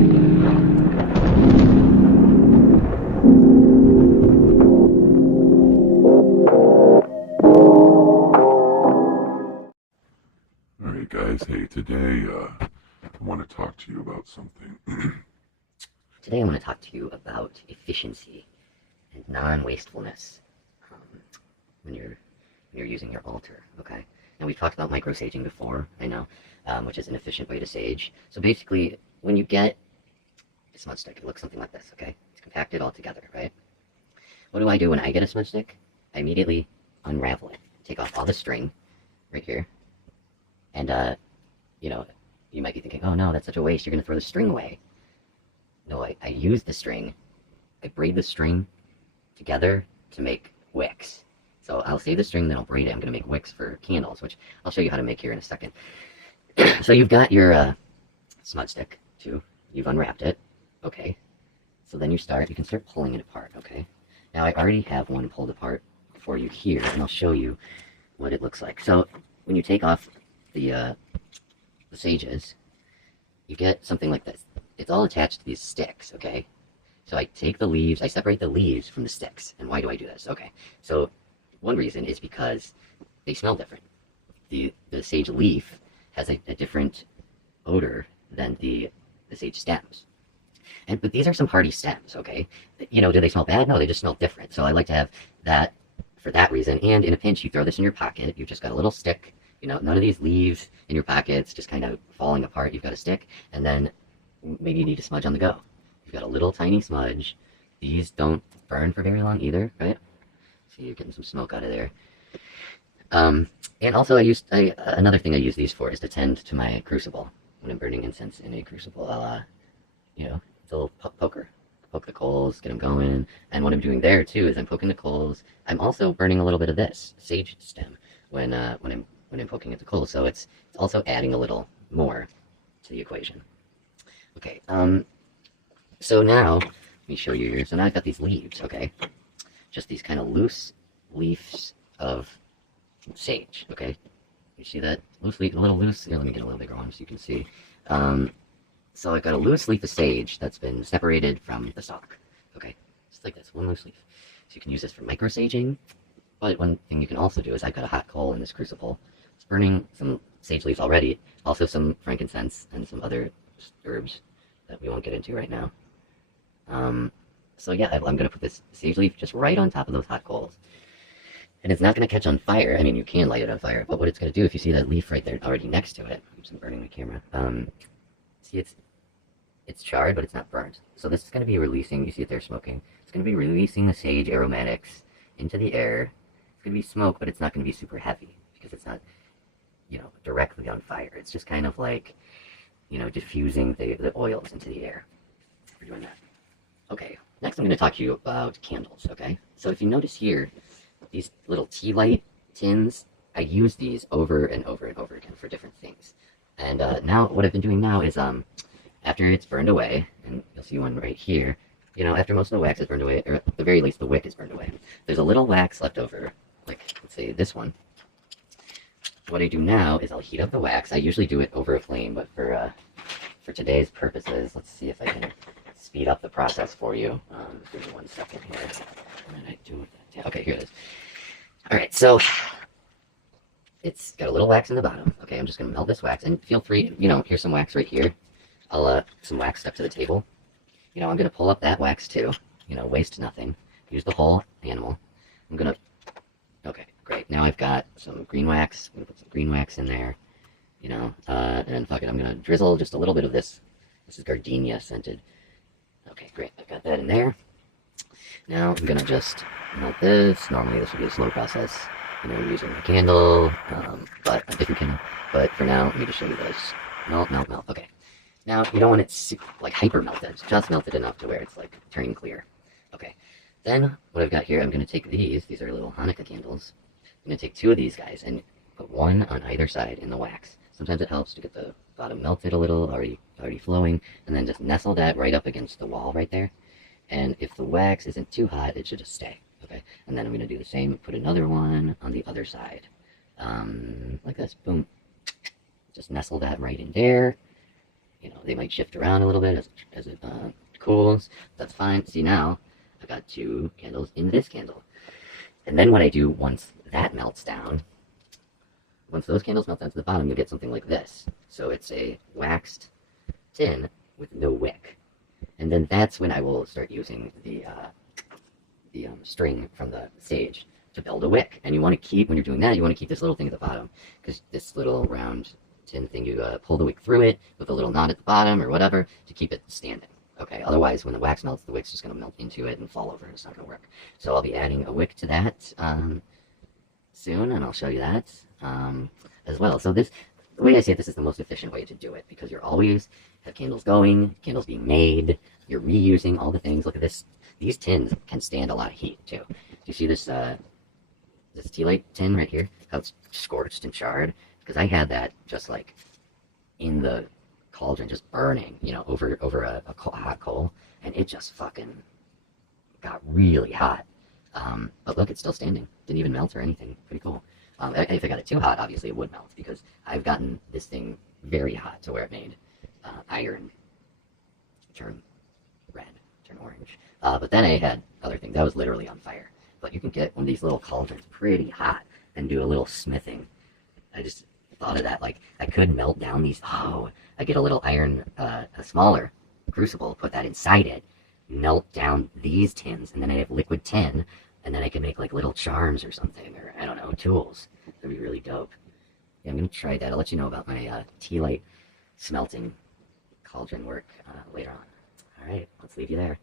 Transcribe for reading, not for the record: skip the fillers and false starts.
Alright guys, hey, today I want to talk to you about something. Today I want to talk to you about efficiency and non-wastefulness when you're using your altar, okay? Now we've talked about micro-saging before, I know, which is an efficient way to sage. So basically, when you get a smudge stick, it looks something like this, okay? It's compacted all together, right? What do I do when I get a smudge stick? I immediately unravel it, take off all the string right here, and you might be thinking, oh no, that's such a waste, you're going to throw the string away. No, I use the string, I braid the string together to make wicks. So I'll save the string, then I'll braid it. I'm going to make wicks for candles, which I'll show you how to make here in a second. So you've got your smudge stick, too. You've unwrapped it. Okay. So then you can start pulling it apart, okay? Now I already have one pulled apart for you here, and I'll show you what it looks like. So when you take off the sages, you get something like this. It's all attached to these sticks, okay? So I take the leaves, I separate the leaves from the sticks. And why do I do this? Okay, so one reason is because they smell different. The sage leaf has a different odor than the sage stems. But these are some hardy stems, okay? Do they smell bad? No, they just smell different. So I like to have that for that reason. And in a pinch, you throw this in your pocket. You've just got a little stick. None of these leaves in your pockets just kind of falling apart. You've got a stick, and then maybe you need a smudge on the go. You've got a little tiny smudge. These don't burn for very long either, right? See, you're getting some smoke out of there. And also another thing I use these for is to tend to my crucible. When I'm burning incense in a crucible, it's a little poker. Poke the coals, get them going. And what I'm doing there too is I'm poking the coals. I'm also burning a little bit of this sage stem when I'm poking at the coals. So it's also adding a little more to the equation. Okay, so now, let me show you here. So now I've got these leaves, okay? Just these kind of loose leaves of sage, okay? You see that? Loose leaf, a little loose. Here, let me get a little bigger one so you can see. So I've got a loose leaf of sage that's been separated from the stalk, okay? Just like this, one loose leaf. So you can use this for micro-saging, but one thing you can also do is I've got a hot coal in this crucible. It's burning some sage leaves already, also some frankincense and some other herbs that we won't get into right now. So yeah, I'm going to put this sage leaf just right on top of those hot coals. And it's not going to catch on fire. I mean, you can light it on fire, but what it's going to do, if you see that leaf right there already next to it, oops, I'm burning my camera. See, it's charred, but it's not burnt. So this is going to be releasing, you see it there smoking, it's going to be releasing the sage aromatics into the air. It's going to be smoke, but it's not going to be super heavy, because it's not, directly on fire. It's just kind of like, diffusing the oils into the air. We're doing that. Okay, next I'm going to talk to you about candles, okay? So if you notice here, these little tea light tins, I use these over and over and over again for different things. And now, what I've been doing now is, after it's burned away, and you'll see one right here, after most of the wax is burned away, or at the very least the wick is burned away, there's a little wax left over, like, let's say this one. What I do now is I'll heat up the wax. I usually do it over a flame, but for today's purposes, let's see if I can speed up the process for you. Give me 1 second here. What did I do with that? Yeah, okay, here it is. Alright, so it's got a little wax in the bottom. Okay, I'm just going to melt this wax, and feel free, here's some wax right here. Some wax stuck to the table. I'm going to pull up that wax too. Waste nothing. Use the whole animal. I'm going to, okay, great. Now I've got some green wax. I'm going to put some green wax in there. And then fuck it, I'm going to drizzle just a little bit of this. This is gardenia scented. Okay, great, I've got that in there. Now I'm going to just melt this. Normally this would be a slow process, using a candle, but a different candle. But for now, let me just show you this. Melt, melt, melt. Okay. Now, you don't want it super, like, hyper melted. Just melted enough to where it's, like, turning clear. Okay. Then, what I've got here, I'm going to take these are little Hanukkah candles. I'm going to take 2 of these guys and put one on either side in the wax. Sometimes it helps to get the bottom melted a little, already flowing, and then just nestle that right up against the wall right there. And if the wax isn't too hot, it should just stay. Okay. And then I'm going to do the same, put another one on the other side. Like this. Boom. Just nestle that right in there. You know, they might shift around a little bit as it cools. That's fine. See, now I've got 2 candles in this candle. And then what I do once that melts down, once those candles melt down to the bottom, you'll get something like this. So it's a waxed tin with no wick. And then that's when I will start using the string from the sage to build a wick. And you want to keep, when you're doing that, you want to keep this little thing at the bottom, because this little round tin thing, you pull the wick through it with a little knot at the bottom or whatever to keep it standing. Okay, otherwise when the wax melts, the wick's just going to melt into it and fall over, and it's not going to work. So I'll be adding a wick to that soon, and I'll show you that as well. So the way I see it, this is the most efficient way to do it, because you're always have candles going, candles being made, you're reusing all the things. Look at this. These tins can stand a lot of heat too. Do you see this this tea light tin right here? How it's scorched and charred? Because I had that just like in the cauldron, just burning, you know, over a hot coal, and it just fucking got really hot. But look, it's still standing. Didn't even melt or anything. Pretty cool. If I got it too hot, obviously it would melt, because I've gotten this thing very hot to where it made iron turn red, turn orange. But then I had other things. That was literally on fire. But you can get one of these little cauldrons pretty hot and do a little smithing. I just thought of that. Like, I could melt down these. Oh, I get a little iron, a smaller crucible, put that inside it, melt down these tins, and then I have liquid tin, and then I can make like little charms or something, or I don't know, tools. That'd be really dope. Yeah, I'm gonna try that. I'll let you know about my tea light smelting cauldron work later on. All right, let's leave you there.